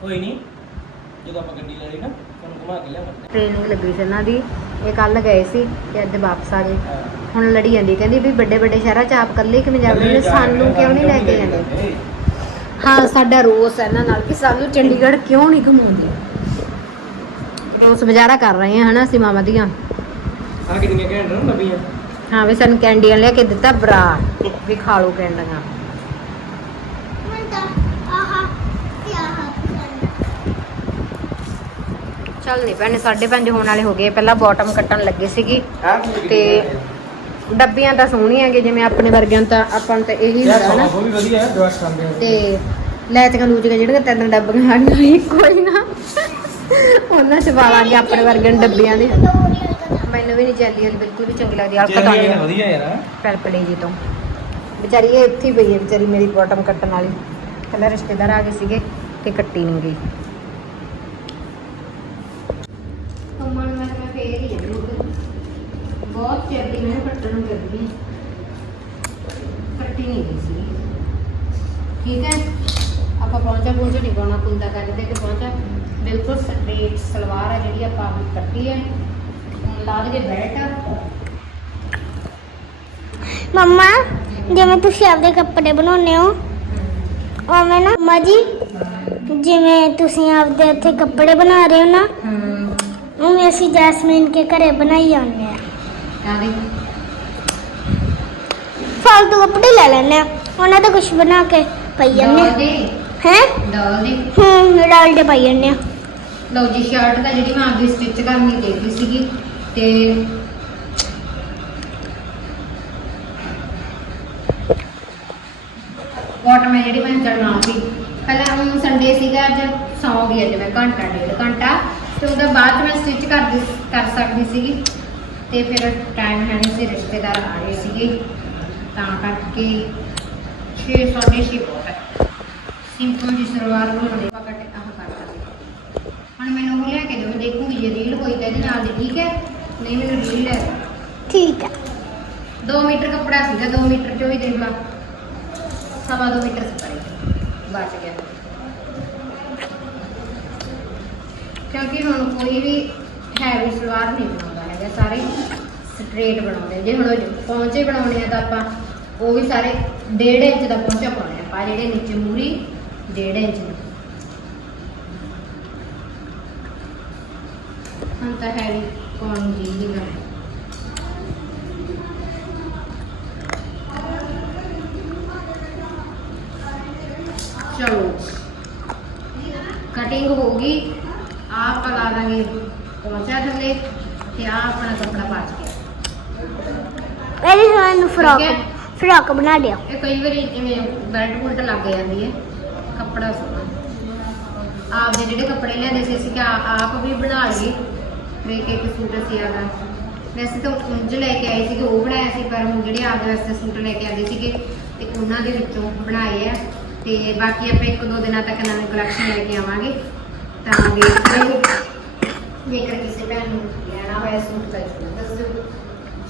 ਕੋਈ ਨਹੀਂ ਜਦੋਂ ਆਪਾਂ ਗੱਡੀ ਲੈ ਲਈ ਨਾ ਤੁਹਾਨੂੰ ਘੁਮਾ ਕੇ ਲਿਆਵਾਂਗੇ।
ਟ੍ਰੇਨਿੰਗ ਲੱਗੀ ਸੀ ਇਹਨਾਂ ਦੀ। ਇਹ ਕੱਲ ਗਏ ਸੀ ਤੇ ਅੱਜ ਵਾਪਸ ਆ ਗਏ। ਹੁਣ ਲੜੀ ਜਾਂਦੀ ਕਹਿੰਦੀ ਵੀ ਵੱਡੇ ਵੱਡੇ ਸ਼ਹਿਰਾਂ ਚ ਆਪ ਕੱਲੇ ਕਿਵੇਂ ਜਾਂਦੇ ਨੇ ਸਾਨੂੰ ਕਿਉਂ ਨਹੀਂ ਲੈ ਕੇ ਜਾਂਦੇ? ਹਾਂ ਸਾਡਾ ਰੋਸ ਹੈ ਇਹਨਾਂ ਨਾਲ ਕਿ ਸਾਨੂੰ ਚੰਡੀਗੜ੍ਹ ਕਿਉਂ ਨਹੀਂ ਘੁਮਾਉਂਦੇ? ਰੋਸ ਬਜ਼ਾਰਾ ਕਰ ਰਹੇ ਹਾਂ ਹਨਾ ਅਸੀਂ ਮਾਮਾ ਦੀਆਂ।
ਆ ਕਿੰਨੀਆਂ ਘੈਂਟ ਨਾ ਨਵੀਆਂ
ਹਾਂ ਵੀ ਸਾਨੂੰ ਕੈਂਡੀਆਂ ਲਿਆ ਕੇ ਦਿੱਤਾ ਬਰਾ ਵੀ ਖਾ ਲਓ ਕੈਂਡੀਆਂ। ਚੱਲ ਨਹੀਂ ਭੈਣੇ ਸਾਢੇ ਪੰਜ ਹੋਣ ਵਾਲੇ ਹੋ ਗਏ। ਪਹਿਲਾਂ ਬਾਟਮ ਕੱਟਣ ਲੱਗੇ ਸੀਗੀ ਤੇ ਡੱਬੀਆਂ ਤਾਂ ਸੋਹਣੀਆਂ ਗੇ ਜਿਵੇਂ ਆਪਣੇ ਵਰਗਿਆਂ ਨੂੰ ਤਾਂ ਆਪਾਂ ਨੂੰ ਤਾਂ ਇਹੀ
ਯਾਰ
ਹੁੰਦਾ ਨਾ
ਉਹ ਵੀ ਵਧੀਆ ਹੈ ਡਰੈਸ ਕਰਦੇ ਆ
ਤੇ ਲੈਚਕਾਂ ਲੂਚਕਾਂ ਜਿਹੜੀਆਂ ਤਿੰਨ ਡੱਬੀਆਂ ਹਨ ਹੀ ਨਾ। ਉਹਨਾਂ ਚ ਪਾ ਲਾਂਗੇ ਆਪਣੇ ਵਰਗੇ ਨੂੰ ਡੱਬੀਆਂ ਦੇ ਮੈਨੂੰ ਵੀ ਨਹੀਂ ਚੱਲੀ ਵਾਲੀ ਬਿਲਕੁਲ ਵੀ ਚੰਗੀ ਲੱਗਦੀ ਹਲਕਾ ਤਾਂ
ਜਿਹੜੀਆਂ ਵਧੀਆ ਯਾਰ।
ਪੈਲਪੜੀ ਜੀ ਤੋਂ। ਵਿਚਾਰੀ ਇਹ ਇੱਥੇ ਹੀ ਪਈ ਹੈ ਵਿਚਾਰੀ ਮੇਰੀ ਬਾਟਮ ਕੱਟਣ ਵਾਲੀ। ਪਹਿਲਾਂ ਰਿਸ਼ਤੇਦਾਰ ਆ ਗਏ ਸੀਗੇ ਤੇ ਕੱਟੀ ਨਹੀਂ ਗਈ ਕੰਮਣ ਮੈਂ ਮੈਂ ਫੇਰ ਹੀ ਬਹੁਤ ਚਿਰ ਦੀ ਮੈਨੂੰ ਕੱਟਣ ਨੂੰ ਕਰਦੀ ਕੱਟੀ ਨਹੀਂ ਗਈ ਸੀ। ਠੀਕ ਹੈ? ਆਪਾਂ ਪਹੁੰਚਾ ਪਹੁੰਚਾ ਨਹੀਂ ਪਾਉਣਾ ਕੁੰਦਾ ਕਰਦੇ ਕਿ ਪਹੁੰਚਾ ਬਿਲਕੁਲ ਸਟ੍ਰੇਟ ਸਲਵਾਰ ਹੈ ਜਿਹੜੀ ਆਪਾਂ ਆਪ ਕੱਟੀ ਹੈ। ਹੁਣ ਲਾ ਦਈਏ ਬੈਲਟ।
ਮੰਮਾ ਜਿਵੇਂ ਤੁਸੀਂ ਆਪਦੇ ਕੱਪੜੇ ਬਣਾਉਂਦੇ ਹੋ ਉਵੇਂ ਨਾ ਮੰਮਾ ਜੀ ਜਿਵੇਂ ਤੁਸੀਂ ਆਪਦੇ ਇੱਥੇ ਕੱਪੜੇ ਬਣਾ ਰਹੇ ਹੋ ਨਾ ਉਵੇਂ ਅਸੀਂ ਜੈਸਮੀਨ ਕੇ ਘਰੇ ਬਣਾਈ ਜਾਂਦੇ ਫਾਲਤੂ ਕੱਪੜੇ ਲੈ ਆ। ਉਹਨਾਂ ਦਾ ਕੁਝ ਬਣਾ ਕੇ ਪਾਈ ਜਾਂਦੇ ਆ। ਹੈ?
ਡੋਲ ਦੀ
ਹੂੰ ਡਾਲ ਦੇ ਪਾਈ ਜਾਂਦੇ ਆ।
ਲਓ ਜੀ ਸ਼ਰਟ ਤਾਂ ਜਿਹੜੀ ਮੈਂ ਆਪਦੀ ਸਟਿਚ ਕਰਨੀ ਦੇਤੀ ਸੀਗੀ ਤੇ ਕੋਟ ਮੈਂ ਜਿਹੜੀ ਮੈਂ ਚੜਨਾ ਸੀ ਪਹਿਲਾਂ ਹੁਣ ਸੰਡੇ ਸੀਗਾ ਅੱਜ ਸੌਂ ਗਈ ਅੱਜ ਮੈਂ ਘੰਟਾ ਡੇਢ ਘੰਟਾ। ਤੇ ਉਹਦੇ ਬਾਅਦ 'ਚ ਮੈਂ ਸਟਿਚ ਕਰਦੀ ਕਰ ਸਕਦੀ ਸੀਗੀ। ਤੇ ਫਿਰ ਟਾਈਮ ਹੈ ਨਹੀਂ ਸੀ ਰਿਸ਼ਤੇਦਾਰ ਆ ਗਏ ਸੀਗੇ। ਤਾਂ ਕਰਕੇ 6 ਸਾਢੇ ਛੇ ਬਹੁਤ ਹੈ ਸਿੰਪਲ ਜੀ ਸਲਵਾਰ ਬਣਾਉਂਦੇ ਆਪਾਂ ਕੱਟ ਆਹ ਕਰਤਾ ਸੀ ਹੁਣ ਮੈਨੂੰ ਉਹ ਲਿਆ ਕੇ ਦਿਓ ਦੇਖੂੰਗੀ ਜੇ ਰੀਲ ਹੋਈ ਤਾਂ ਇਹਦੇ ਨਾਲ ਦੀ ਠੀਕ ਹੈ? ਨਹੀਂ ਮੈਨੂੰ ਰੀਲ ਲੈ।
ਠੀਕ ਆ।
2 ਮੀਟਰ ਕੱਪੜਾ ਸੀਗਾ 2 ਮੀਟਰ ਚੋਂ ਹੀ ਦੇਖ ਲਾ। ਸਵਾ 2 ਮੀਟਰ ਸਪਾਈ ਬਚ ਗਿਆ। ਕਿਉਂਕਿ ਹੁਣ ਕੋਈ ਵੀ ਹੈਵੀ ਸਲਵਾਰ ਨਹੀਂ ਬਣਾਉਂਦਾ ਸਾਰੇ ਸਟ੍ਰੇਟ ਬਣਾਉਂਦੇ ਆ। ਜੇ ਹੁਣ ਉਹ ਪੌਂਚੇ ਬਣਾਉਣੇ ਆ ਤਾਂ ਆਪਾਂ ਉਹ ਵੀ ਸਾਰੇ 1.5 ਇੰਚ ਦਾ ਪੌਂਚਾ ਪਾਉਣੇ ਆ। ਆਪਾਂ ਜਿਹੜੇ ਨੀਚੇ ਮੂਰੀ 1.5 ਇੰਚ ਦਾ। ਹੁਣ ਤਾਂ ਹੈ ਵੀ ਕੌਣ ਜੀ ਦੀ ਗੱਲ ਚਲੋ ਕਟਿੰਗ ਹੋ ਗਈ। ਆਪ ਆਪਾਂ ਲਾ ਦਾਂਗੇ ਪਹੁੰਚਾ ਥੱਲੇ। ਤੇ ਆ ਆਪਣਾ ਕੱਪੜਾ ਪਾਚ ਗਿਆ
ਪਹਿਲੇ ਸਾਨੂੰ ਫਰੋਕ
ਠੀਕ ਹੈ।
ਫਰੋਕ ਬਣਾ ਦਿਓ
ਇਹ ਕਈ ਵਾਰੀ ਜਿਵੇਂ ਬੈਲਟ ਬੁਲਟ ਲੱਗ ਜਾਂਦੀ ਹੈ ਕੱਪੜਾ ਸੋਹਣਾ। ਆਪ ਦੇ ਜਿਹੜੇ ਕੱਪੜੇ ਲੈਂਦੇ ਸੀ ਅਸੀਂ ਕਿ ਆਪ ਵੀ ਬਣਾ ਲਈਏ। ਵੇਖ ਇੱਕ ਸੂਟ ਅਸੀਂ ਆਦਾ ਵੈਸੇ ਤਾਂ ਉਂਝ ਲੈ ਕੇ ਆਏ ਸੀ ਕਿ ਉਹ ਬਣਾਇਆ ਸੀ ਪਰ ਹੁਣ ਜਿਹੜੇ ਆਪਦੇ ਵਾਸਤੇ ਸੂਟ ਲੈ ਕੇ ਆਦੇ ਸੀਗੇ ਤੇ ਉਹਨਾਂ ਦੇ ਵਿੱਚੋਂ ਬਣਾਏ ਆ। ਤੇ ਬਾਕੀ ਆਪਾਂ ਇੱਕ ਦੋ ਦਿਨਾਂ ਤੱਕ ਨਵੀਂ ਕਲੈਕਸ਼ਨ ਲੈ ਕੇ ਆਵਾਂਗੇ। ਤਾਂ ਵੇਖ ਲਿਓ ਜੇਕਰ ਕਿਸੇ ਭੈਣ ਨੂੰ ਲੈਣਾ ਹੋਇਆ ਸੂਟ ਤਾਂ ਜ਼ਰੂਰ ਦੱਸੋ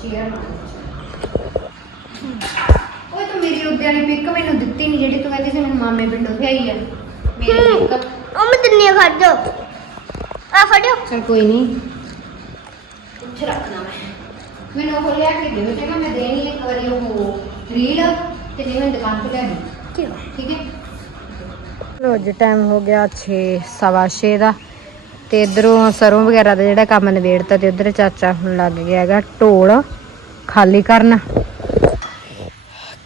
ਸ਼ੇਅਰ ਮਾਰੋ ਉਹ ਤਾਂ ਮੇਰੀ ਉੱਤੇ ਵਾਲੀ ਪਿਕ ਮੈਨੂੰ ਦਿੱਤੀ ਨਹੀਂ ਜਿਹੜੀ ਤੂੰ ਕਹਿੰਦੀ ਸੀ ਮੈਨੂੰ ਮਾਮੇ ਪਿੰਡੋਂ ਭੇਈ ਆ। ਮੇਰੀ। ਪਿਕ
ਉਹ ਮੈਂ ਦਿੰਨੀ ਖੜ ਜਾਓ ਆ ਫੜਿਓ।
ਚਲ ਕੋਈ ਨਹੀਂ ਉੱਥੇ ਰੱਖਣਾ ਮੈਂ। ਮੈਨੂੰ ਉਹ ਲਿਆ ਕੇ ਦਿਓ ਚੰਗਾ ਮੈਂ ਦੇਣੀ ਹੈ ਇੱਕ ਵਾਰੀ ਉਹ ਰੀਲ ਤੇ ਨਹੀਂ ਮੈਂ ਦੁਕਾਨ ਤੇ ਲੈ ਠੀਕ ਹੈ? ਰੋਜ਼ ਟਾਈਮ ਹੋ ਗਿਆ 6 ਸਵਾ 6 ਦਾ। ਤੇ ਇਧਰੋਂ ਸਰੋਂ ਵਗੈਰਾ ਦਾ ਜਿਹੜਾ ਕੰਮ ਨਿਬੇੜਤਾ ਤੇ ਉਧਰ ਚਾਚਾ ਹੁਣ ਲੱਗ ਗਿਆ ਹੈਗਾ ਢੋਲ ਖਾਲੀ ਕਰਨ।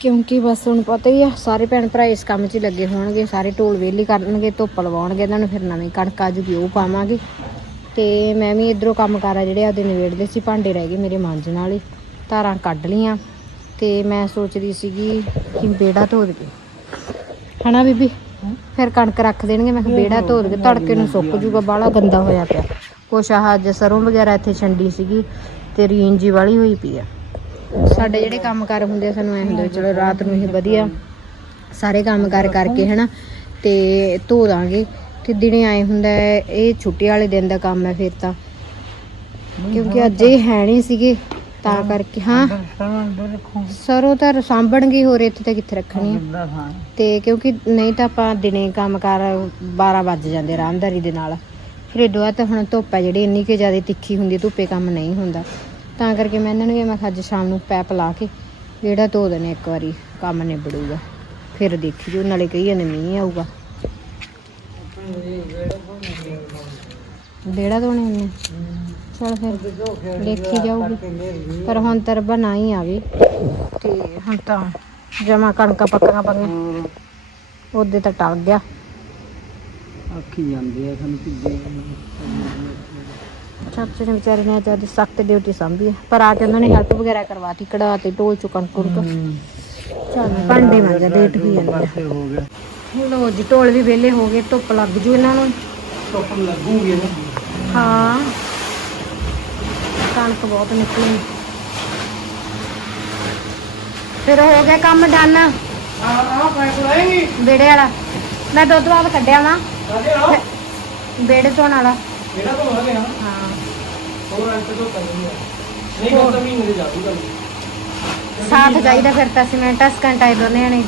ਕਿਉਂਕਿ ਬਸ ਹੁਣ ਪਤਾ ਹੀ ਆ, ਸਾਰੇ ਭੈਣ ਭਰਾ ਇਸ ਕੰਮ 'ਚ ਲੱਗੇ ਹੋਣਗੇ, ਸਾਰੇ ਢੋਲ ਵੇਲੀ ਕਰਨਗੇ, ਧੁੱਪ ਲਵਾਉਣਗੇ ਇਹਨਾਂ ਨੂੰ, ਫਿਰ ਨਵੀਂ ਕਣਕ ਆ ਜੂਗੀ, ਉਹ ਪਾਵਾਂਗੇ। ਤੇ ਮੈਂ ਵੀ ਇਧਰੋਂ ਕੰਮ ਕਾਰਾ ਜਿਹੜੇ ਆਦੇ ਨਿਬੇੜਦੇ ਸੀ, ਭਾਂਡੇ ਰਹਿ ਗਏ ਮੇਰੇ ਮਾਂਜਣ ਵਾਲੇ, ਧਾਰਾਂ ਕੱਢ ਲੀਆਂ ਤੇ ਮੈਂ ਸੋਚਦੀ ਸੀਗੀ ਕਿ ਬੇੜਾ ਧੋ ਦਈਏ ਹਨਾ ਬੀਬੀ? ਫਿਰ ਕਣਕ ਰੱਖ ਦੇਣਗੇ, ਮੈਂ ਕਿਹਾ ਬੇੜਾ ਧੋ ਦਈਏ ਤੜਕੇ ਨੂੰ ਸੁੱਕ ਜੂਗਾ, ਬਾਹਲਾ ਗੰਦਾ ਹੋਇਆ ਪਿਆ। ਕੁਛ ਆਹ ਅੱਜ ਸਰੋਂ ਵਗੈਰਾ ਇੱਥੇ ਛੰਡੀ ਸੀਗੀ ਤੇ ਰੀਨ ਵਾਲੀ ਹੋਈ ਪਈ ਆ। ਸਾਡੇ ਜਿਹੜੇ ਕੰਮ ਕਾਰ ਹੁੰਦੇ ਆ, ਸਾਨੂੰ ਐ ਹੁੰਦੇ ਚਲੋ ਰਾਤ ਨੂੰ ਹੀ ਵਧੀਆ। ਸਾਰੇ ਕੰਮ ਕਾਰ ਕਰਕੇ ਹਨਾ, ਤੇ ਧੋ ਦਾਂਗੇ। ਤੇ ਦਿਨੇ ਆਏ ਹੁੰਦਾ ਇਹ ਛੁੱਟੀ ਵਾਲੇ ਦਿਨ ਦਾ ਕੰਮ ਹੈ ਫਿਰ ਤਾਂ। ਕਿਉਂਕਿ ਅੱਜ ਇਹ ਹੈ ਨਹੀਂ ਸੀਗੇ। ਤਾਂ ਕਰਕੇ ਹਾਂ। ਸਰੋਂ ਤਾਂ ਸਾਂਭਣਗੇ ਹੋਰ ਇੱਥੇ ਤਾਂ ਕਿੱਥੇ ਰੱਖਣੀ ਆ। ਤੇ ਕਿਉਂਕਿ ਨਹੀਂ ਤਾਂ ਆਪਾਂ ਦਿਨੇ ਕੰਮ ਕਰ 12 ਵੱਜ ਜਾਂਦੇ ਆਰਾਮਦਾਰੀ ਦੇ ਨਾਲ। ਫਿਰ ਦੁਆ ਤਾਂ ਹੁਣ ਧੁੱਪ ਹੈ ਜਿਹੜੀ ਇੰਨੀ ਕਿ ਜ਼ਿਆਦਾ ਤਿੱਖੀ ਹੁੰਦੀ ਧੁੱਪੇ ਕੰਮ ਨਹੀਂ ਹੁੰਦਾ। ਤਾਂ ਕਰਕੇ ਮੈਂ ਇਹਨਾਂ ਨੂੰ ਕਿਹਾ ਮੈਂ ਅੱਜ ਸ਼ਾਮ ਨੂੰ ਪੈਪ ਲਾ ਕੇ ਜਿਹੜਾ ਧੋ ਦੇਣੇ ਇੱਕ ਵਾਰੀ ਕੰਮ ਨਿਬੜੂਗਾ। ਫਿਰ ਦੇਖੀ ਜੋ ਨਾਲੇ ਕਹੀ ਜਾਂਦੇ ਮੀਂਹ ਆਊਗਾ। ਡੇੜਾ ਧੋਣੇ ਹੁੰਨੇ ਚਲ ਫਿਰ ਦੇਖੀ ਜਾਊਗੀ। ਪਰ ਹੁਣ ਤਾਂ ਰੱਬਾ ਨਾ ਹੀ ਆਵੇ। ਤੇ ਹੁਣ ਤਾਂ ਜਮਾ ਕਣਕਾਂ ਪੱਕੀਆਂ ਪਈਆਂ ਉਹਦੇ ਤਾਂ ਟਲ ਗਿਆ।
ਆਖੀ ਜਾਂਦੇ ਆ ਸਾਨੂੰ ਕਿੱਦੇ
ਚਾਚੇ ਨੇ ਵਿਚਾਰੇ ਨੇ ਅੱਜ ਸਖਤ ਡਿਊਟੀ ਸੰਭੀ ਹੈ ਪਰ ਆ ਕੇ ਉਹਨਾਂ ਨੇ ਹੈਲਪ ਵਗੈਰਾ ਕਰਵਾਤੀ ਕਢਾ ਤੇ ਢੋਲ ਚ ਕਣਕ ਚੱਲ ਭਾਂਡੇ ਮਾਂਜਾ ਲੇਟ ਹੋਈ ਜਾਂਦੇ ਲੋ ਜੀ ਢੋਲ ਵੀ ਵਿਹਲੇ ਹੋ ਗਏ ਧੁੱਪ ਲੱਗ ਜੂ ਇਹਨਾਂ ਨੂੰ।
ਧੁੱਪ ਲੱਗੂਗੀ ਨਾ।
ਹਾਂ। ਕਣਕ ਬਹੁਤ ਨਿਕਲੀ। ਫਿਰ ਹੋ ਗਿਆ ਕੰਮ ਡਨ।
ਆ ਆ ਪੈਕ ਲਾਏਂਗੀ
ਵਿਹੜੇ ਵਾਲਾ। ਮੈਂ ਦੁੱਧ ਬਾਅਦ ਕੱਢਿਆ ਵਾ।
ਸਾਡੇ ਆ
ਵਿਹੜੇ ਧੋਣ ਵਾਲਾ।
ਜਿਹੜਾ ਤੋਂ ਹੋ। ਗਿਆ
ਹਾਂ
ਹੋਰ ਅੰਤ ਤੋਂ ਕਰਨੀ ਆ ਨਹੀਂ ਤਾਂ ਮਹੀਨੇ ਦੇ ਜਾਊਗਾ
ਸਾਥ ਚਾਹੀਦਾ ਫਿਰ ਤਾਂ ਸੀਮੈਂਟ ਘੰਟਾ ਹੀ ਦੋਨੇ ਨੇ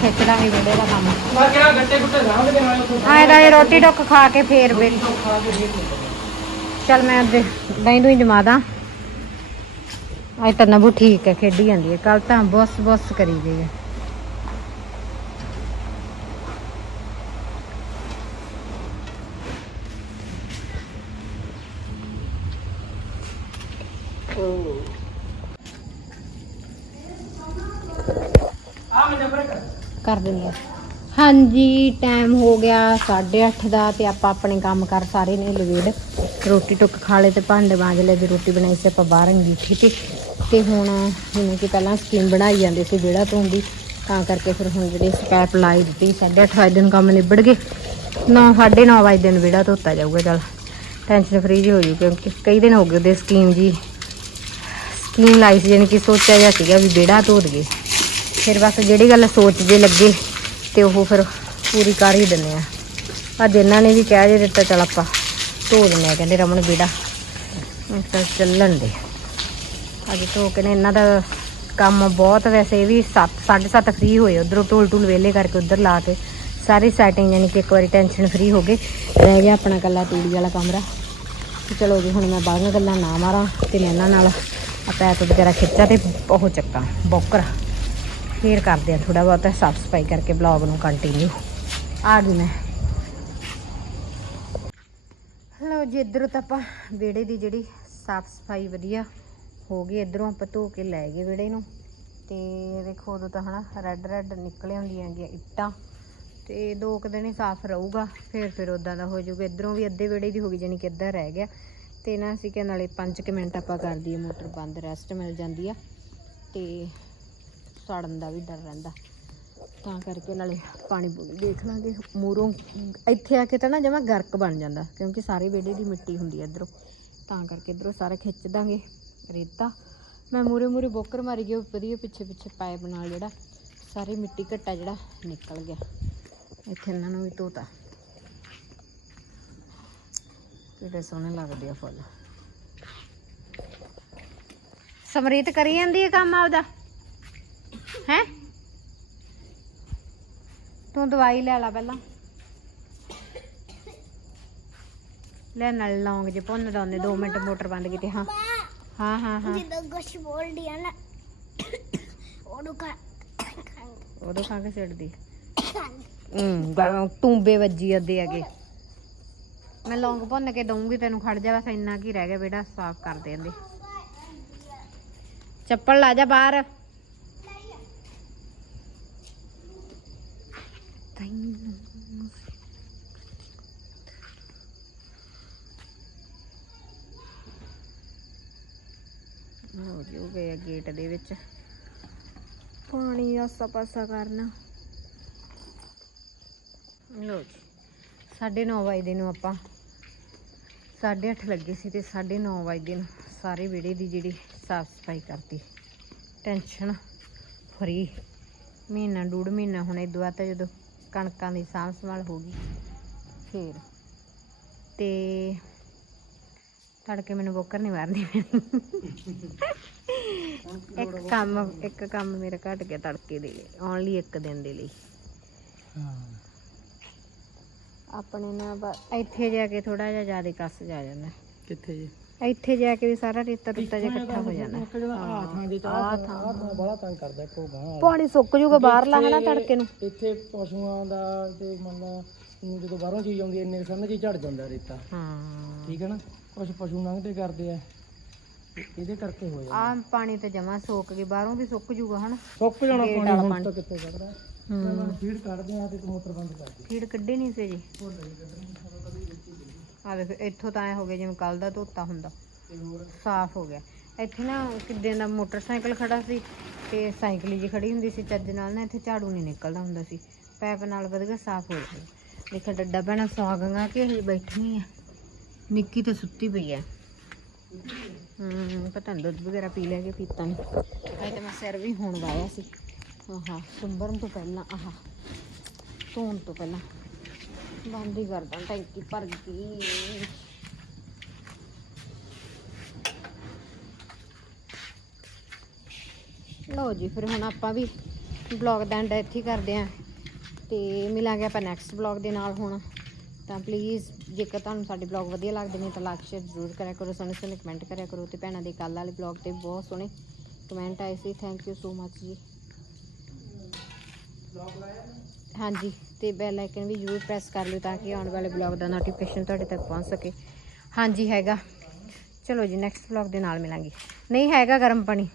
ਖਿੱਚ ਦਾਂਗੇ ਵਿਹੜੇ ਦਾ ਕੰਮ।
ਮੈਂ ਕਿਹਾ ਗੱਟੇ ਗੁੱਟੇ ਸਾਂਭ ਦੇ ਨਾਲ
ਆਏ ਇਹ ਰੋਟੀ ਟੁੱਕ ਖਾ ਕੇ ਫੇਰ
ਤੋਂ ਖਾ ਕੇ ਫੇਰ
ਚੱਲ ਮੈਂ ਅੱਧੇ ਦਹੀਂ ਦੂਈ ਜਮਾ ਦਾਂ। ਅੱਜ ਤਾਂ ਨਬੂ ਠੀਕ ਹੈ ਖੇਡੀ ਜਾਂਦੀ ਹੈ। ਕੱਲ ਤਾਂ ਬਸ ਬਸ ਕਰੀ ਗਈ ਹੈ।
ਕਰ
ਦਿੰਦੀ ਹਾਂ। ਹਾਂਜੀ ਟਾਈਮ ਹੋ ਗਿਆ 8:30 ਦਾ ਤੇ ਆਪਾਂ ਆਪਣੇ ਕੰਮ ਕਰ ਸਾਰੇ ਨੇ ਲਵੇੜ। ਰੋਟੀ ਟੁੱਕ ਖਾ ਲਏ ਤੇ ਭਾਂਡੇ ਮਾਂਜ ਲਏ ਜੇ ਰੋਟੀ ਬਣਾਈ ਸੀ ਆਪਾਂ ਬਾਹਰ ਅੰਗੀਠੀ ਤੇ। ਤੇ ਹੁਣ ਜਿਵੇਂ ਕਿ ਪਹਿਲਾਂ ਸਕੀਮ ਬਣਾਈ ਜਾਂਦੇ ਸੀ ਜਿਹੜਾ ਤੋਂ ਦੀ, ਤਾਂ ਕਰਕੇ ਫਿਰ ਹੁਣ ਜਿਹੜੀ ਸਕੈਪ ਲਾਈ ਦਿੱਤੀ 8:30 ਵਜੇ ਨੂੰ ਕੰਮ ਨਿਬੜ ਗਏ। 9 9:30 ਵਜੇ ਦਿਨ ਵਿਹੜਾ ਧੋਤਾ ਜਾਊਗਾ, ਚਲ। ਟੈਨਸ਼ਨ ਫਰੀ ਜੀ ਹੋ ਜੂ, ਕਿਉਂਕਿ ਕਈ ਦਿਨ ਹੋ ਗਏ ਉਹਦੇ ਸਕੀਮ ਜੀ। ਸਕੀਮ ਲਾਈ ਸੀ ਜਾਣੀ ਕਿ ਸੋਚਿਆ ਜਿਹਾ ਸੀਗਾ ਵੀ ਵਿਹੜਾ ਧੋ ਦਈਏ ਫਿਰ ਬਸ ਜਿਹੜੀ ਗੱਲ ਸੋਚ ਜੇ ਲੱਗੇ, ਤੇ ਉਹ ਫਿਰ ਪੂਰੀ ਕਰ ਹੀ ਦਿੰਦੇ ਆ। ਅੱਜ ਇਹਨਾਂ ਨੇ ਵੀ ਕਹਿ ਜੇ ਦਿੱਤਾ, ਚਲ ਆਪਾਂ ਧੋ ਦਿੰਦੇ ਆ, ਕਹਿੰਦੇ ਰਮਨ ਬੇੜਾ। ਤਾਂ ਚੱਲਣ ਦੇ। ਅੱਜ ਧੋ ਕੇ ਨੇ ਇਹਨਾਂ ਦਾ ਕੰਮ ਬਹੁਤ ਵੈਸੇ ਇਹ ਵੀ 7 7:30 ਫ੍ਰੀ ਹੋਏ, ਉਧਰੋਂ ਢੋਲ ਢੂਲ ਵੇਲੇ ਕਰਕੇ ਉਧਰ ਲਾ ਕੇ ਸਾਰੀ ਸੈਟਿੰਗ ਯਾਨੀ ਕਿ ਇੱਕ ਵਾਰੀ ਟੈਨਸ਼ਨ ਫ੍ਰੀ ਹੋ ਗਏ। ਰਹਿ ਗਿਆ ਆਪਣਾ ਕੱਲਾ ਤੂੜੀ ਵਾਲਾ ਕਮਰਾ। ਚਲੋ ਜੀ, ਹੁਣ ਮੈਂ ਬਾਹਰ ਗੱਲਾਂ ਨਾ ਮਾਰਾਂ ਤੇ ਮੈਂ ਇਹਨਾਂ ਨਾਲ ਆ ਪੈਪ ਵਗੈਰਾ ਖਿੱਚਾ ਤੇ ਉਹ ਚੱਕਾਂ, ਬੋਕਰ। ਫੇਰ ਕਰਦੇ ਆ ਥੋੜਾ ਬਹੁਤ ਸਾਫ਼ ਸਫ਼ਾਈ ਕਰਕੇ ਬਲੌਗ ਨੂੰ ਕੰਟੀਨਿਊ ਆ ਗਈ ਮੈਂ। ਲਓ ਜੀ, ਇੱਧਰੋਂ ਤਾਂ ਆਪਾਂ ਵਿਹੜੇ ਦੀ ਜਿਹੜੀ ਸਾਫ਼ ਸਫ਼ਾਈ ਵਧੀਆ ਹੋ ਗਈ। ਇੱਧਰੋਂ ਆਪਾਂ ਧੋ ਕੇ ਲੈ ਗਏ ਵਿਹੜੇ ਨੂੰ। ਤੇ ਦੇਖੋ ਉਦੋਂ ਤਾਂ ਹਨਾ ਰੈੱਡ ਰੈੱਡ ਨਿਕਲ ਹੁੰਦੀਆਂ ਹੈਗੀਆਂ ਇੱਟਾਂ। ਤੇ ਦੋ ਕੁ ਦਿਨ ਹੀ ਸਾਫ਼ ਰਹੂਗਾ, ਫਿਰ ਫਿਰ ਉਦਾਂ ਦਾ ਹੋ ਜਾਊਗਾ। ਇੱਧਰੋਂ ਵੀ ਅੱਧੇ ਵਿਹੜੇ ਦੀ ਹੋ ਗਈ ਜਾਨੀ ਕਿ ਅੱਧਾ ਰਹਿ ਗਿਆ। ਤੇ ਨਾ ਅਸੀਂ ਕਿ ਨਾਲੇ 5 ਮਿੰਟ ਆਪਾਂ ਕਰ ਦਈਏ, ਮੋਟਰ ਬੰਦ ਰੈਸਟ ਮਿਲ ਜਾਂਦੀ ਆ। ਤੇ ਸੜਨ ਦਾ ਵੀ ਡਰ ਰਹਿੰਦਾ। ਤਾਂ ਕਰਕੇ ਨਾਲੇ ਪਾਣੀ ਦੇਖ ਲਾਂਗੇ ਮੂਰੋਂ, ਇੱਥੇ ਆ ਕੇ ਤਾਂ ਨਾ ਜਮਾ ਗਰਕ ਬਣ ਜਾਂਦਾ, ਕਿਉਂਕਿ ਸਾਰੇ ਵਿਹੜੇ ਦੀ ਮਿੱਟੀ ਹੁੰਦੀ ਹੈ ਇੱਧਰੋਂ। ਤਾਂ ਕਰਕੇ ਇੱਧਰੋਂ ਸਾਰਾ ਖਿੱਚ ਦਾਂਗੇ ਰੇਤਾ। ਮੈਂ ਮੂਰੇ ਮੂਰੇ ਬੋਕਰ ਮਾਰੀ ਗਿਆ ਵਧੀਆ ਪਿੱਛੇ ਪਿੱਛੇ ਪਾਈਪ ਨਾਲ ਜਿਹੜਾ ਸਾਰੀ ਮਿੱਟੀ ਘੱਟਾ ਜਿਹੜਾ ਨਿਕਲ ਗਿਆ। ਇੱਥੇ ਇਹਨਾਂ ਨੂੰ ਵੀ ਧੋਤਾ। ਕਿਹੜੇ ਸੋਹਣੇ ਲੱਗਦੇ ਆ ਫੁੱਲ। ਸਮਰੀਤ ਕਰੀ ਜਾਂਦੀ ਹੈ ਕੰਮ ਆਪਦਾ? ਹੈ? ਤੂੰ ਦਵਾਈ ਲੈ ਲੈ ਪਹਿਲਾਂ। ਲੈ ਨਾਲ ਲੌਂਗ ਜੇ ਭੁੰਨ ਦਾਉਂਦੇ 2 ਮਿੰਟ ਮੋਟਰ ਬੰਦ ਕੀਤੀ ਹਾਂ। ਹਾਂ ਹਾਂ ਹਾਂ।
ਜਦੋਂ ਕੁਛ ਬੋਲਦੀ ਆ ਨਾ ਉਹਨੂੰ ਕਾ
ਉਦੋਂ ਖਾ ਕੇ ਛੱਡਦੀ ਹੂੰ ਟੂੰਬੇ ਵੱਜੀ ਅੱਦੇ ਅਗੇ ਮੈਂ ਲੌਂਗ ਭੁੰਨ ਕੇ ਦਊਂਗੀ ਤੈਨੂੰ ਖੜ ਜਾ ਬਸ ਇੰਨਾ ਕੀ ਰਹਿ ਗਿਆ ਬੇਟਾ ਸਾਫ਼ ਕਰ ਦੇਂਦੇ ਚੱਪਲ ਲਾ ਜਾ ਬਾਹਰ। ਹੋ। ਜੀ, ਹੋ ਗਏ ਗੇਟ ਦੇ ਵਿੱਚ। ਪਾਣੀ ਆਸਾ ਪਾਸਾ ਕਰਨਾ। ਲੋ ਜੀ 9:30 ਵਜੇ ਨੂੰ ਆਪਾਂ। 8:30 ਲੱਗੇ ਸੀ ਤੇ 9:30 ਵਜੇ ਨੂੰ ਸਾਰੇ ਵਿਹੜੇ ਦੀ ਜਿਹੜੀ ਸਾਫ਼ ਸਫ਼ਾਈ ਕਰਤੀ। Tension free. ਮਹੀਨਾ ਡੂਢ ਮਹੀਨਾ ਹੁਣ ਇਦੋਂ ਬਾਅਦ ਤਾਂ ਜਦੋਂ ਕਣਕਾਂ ਦੀ ਸਾਂਭ ਸੰਭਾਲ ਹੋ ਗਈ। ਫੇਰ ਤੇ ਤੜਕੇ ਮੈਨੂੰ ਬੋਕਰ ਨਹੀਂ ਮਾਰਨੀ ਪੈਣੀ ਇੱਕ ਕੰਮ ਇੱਕ ਕੰਮ ਮੇਰਾ ਘਟ ਗਿਆ ਤੜਕੇ ਦੇ ਲਈ ਓਨਲੀ ਇੱਕ ਦਿਨ ਦੇ ਲਈ। ਆਪਣੇ ਨਾ ਇੱਥੇ ਜਾ ਕੇ ਥੋੜਾ ਜਿਹਾ ਜ਼ਿਆਦਾ ਕੱਸ ਜਾ ਜਾਂਦਾ।
ਕਿੱਥੇ ਜੀ?
ਇੱਥੇ ਜਾ ਕੇ ਵੀ ਸਾਰਾ ਰੇਤਾ ਰੁੱਤਾ ਜਿਹਾ ਇਕੱਠਾ ਹੋ ਜਾਂਦਾ
ਇੱਕ ਜਿਹੜਾ ਆ ਥਾਂ ਜੇ ਚਾਹ ਥਾਂ ਬੜਾ ਤੰਗ ਕਰਦਾ ਇੱਕੋ ਗਾਂ
ਪਾਣੀ ਸੁੱਕ ਜੂਗਾ ਬਾਹਰ ਲਾਹਣਾ ਤੜਕੇ ਨੂੰ।
ਇੱਥੇ ਪਸ਼ੂਆਂ ਦਾ ਤੇ ਮੰਨ ਜਦੋਂ ਬਾਹਰੋਂ ਚੀਜ਼ ਆਉਂਦੀ ਇੰਨੇ ਸੰਨ ਜੀ ਝੜ ਜਾਂਦਾ ਰੇਤਾ।
ਹਾਂ।
ਠੀਕ ਹੈ ਨਾ? ਕੁਝ ਪਸ਼ੂ ਲੰਘਦੇ ਕਰਦੇ ਆ। ਇਹਦੇ ਕਰਕੇ ਹੋ ਜਾਂਦਾ।
ਆ ਪਾਣੀ ਤਾਂ ਜਮਾ ਸੋਕ ਗਈ ਬਾਹਰੋਂ ਵੀ ਸੁੱਕ ਜੂਗਾ ਹਨਾ।
ਸੁੱਕ ਜਾਣਾ ਪਾਣੀ ਹੁਣ
ਪਾਣੀ।
ਤਾਂ ਕਿੱਥੇ ਕੱਢਦਾ
ਹੂੰ।
ਮੈਂ ਫੀਡ ਕੱਢਦੇ ਆ ਤੇ ਮੋਟਰ ਬੰਦ ਕਰ ਦੇ
ਫੀਡ ਕੱਢੀ ਨਹੀਂ ਸੀ ਜੀ ਆ ਦੇਖ, ਇੱਥੋਂ ਤਾਂ ਐ ਹੋ ਗਿਆ ਜਿਵੇਂ ਕੱਲ ਦਾ ਧੋਤਾ ਹੁੰਦਾ। ਸਾਫ਼ ਹੋ ਗਿਆ। ਇੱਥੇ ਨਾ ਕਿੱਦਾਂ ਦਾ ਮੋਟਰਸਾਈਕਲ ਖੜਾ ਸੀ ਤੇ ਸਾਈਕਲ ਜੀ ਖੜੀ ਹੁੰਦੀ ਸੀ ਚੱਜ ਨਾਲ ਨਾ, ਇੱਥੇ ਝਾੜੂ ਨਹੀਂ ਨਿਕਲਦਾ ਹੁੰਦਾ ਸੀ। ਪੈਪ ਨਾਲ ਵਧੀਆ ਸਾਫ਼ ਹੋ ਜਾਂਦਾ ਦੇਖ ਡੱਡਾ ਭੈਣਾ ਸੌ ਗੰਗਾ ਕਿ ਹਜੇ ਬੈਠੀ ਆ। ਨਿੱਕੀ ਤੇ ਸੁੱਤੀ ਪਈ ਐ। ਹੂੰ, ਪਤਾ ਨਹੀਂ ਦੁੱਧ ਵਗੈਰਾ ਪੀ ਲਿਆ ਕਿ ਪੀਤਾ ਨਹੀਂ ਅਜੇ ਤਾਂ ਮੈਂ ਸਿਰ ਵੀ ਹੋਣ ਵਾਇਆ ਸੀ। ਆਹਾ, ਸੁੰਬਰਨ ਤੋਂ ਪਹਿਲਾਂ, ਆਹਾ, ਧੋਣ ਤੋਂ ਪਹਿਲਾਂ। ਬੰਦ ਹੀ ਕਰਦਾ, ਟੈਂਕੀ ਭਰ ਗਈ। ਲਓ ਜੀ, ਫਿਰ ਹੁਣ ਆਪਾਂ ਵੀ ਬਲੌਗ ਦਾ ਐਂਡ ਇੱਥੇ ਹੀ ਕਰਦੇ ਆਂ ਤੇ ਮਿਲਾਂਗੇ ਆਪਾਂ ਨੈਕਸਟ ਬਲੌਗ ਦੇ ਨਾਲ ਹੁਣ। ਤਾਂ ਪਲੀਜ਼ ਜੇਕਰ ਤੁਹਾਨੂੰ ਸਾਡੇ ਬਲੌਗ ਵਧੀਆ ਲੱਗਦੇ ਨੇ ਤਾਂ ਲਾਈਕ ਸ਼ੇਅਰ ਜ਼ਰੂਰ ਕਰਿਆ ਕਰੋ ਸੋਹਣੇ ਸੋਹਣੇ ਕਮੈਂਟ ਕਰਿਆ ਕਰੋ ਤੇ ਭੈਣਾਂ ਦੇ ਕੱਲ ਵਾਲੇ ਬਲੌਗ ਤੇ ਬਹੁਤ ਸੋਹਣੇ ਕਮੈਂਟ ਆਏ ਸੀ। ਥੈਂਕ ਯੂ ਸੋ ਮੱਚ ਜੀ। ਹਾਂਜੀ। ਤੇ ਬੈਲ ਆਈਕਨ ਵੀ ਜ਼ਰੂਰ ਪ੍ਰੈਸ ਕਰ ਲਿਓ ਤਾਂ ਕਿ ਆਉਣ ਵਾਲੇ ਬਲੌਗ ਦਾ ਨੋਟੀਫਿਕੇਸ਼ਨ ਤੁਹਾਡੇ ਤੱਕ ਪਹੁੰਚ ਸਕੇ। ਹਾਂਜੀ, ਹੈਗਾ। ਚਲੋ ਜੀ ਨੈਕਸਟ ਬਲੌਗ ਦੇ ਨਾਲ ਮਿਲਾਂਗੇ। ਨਹੀਂ, ਹੈਗਾ ਗਰਮ ਪਾਣੀ।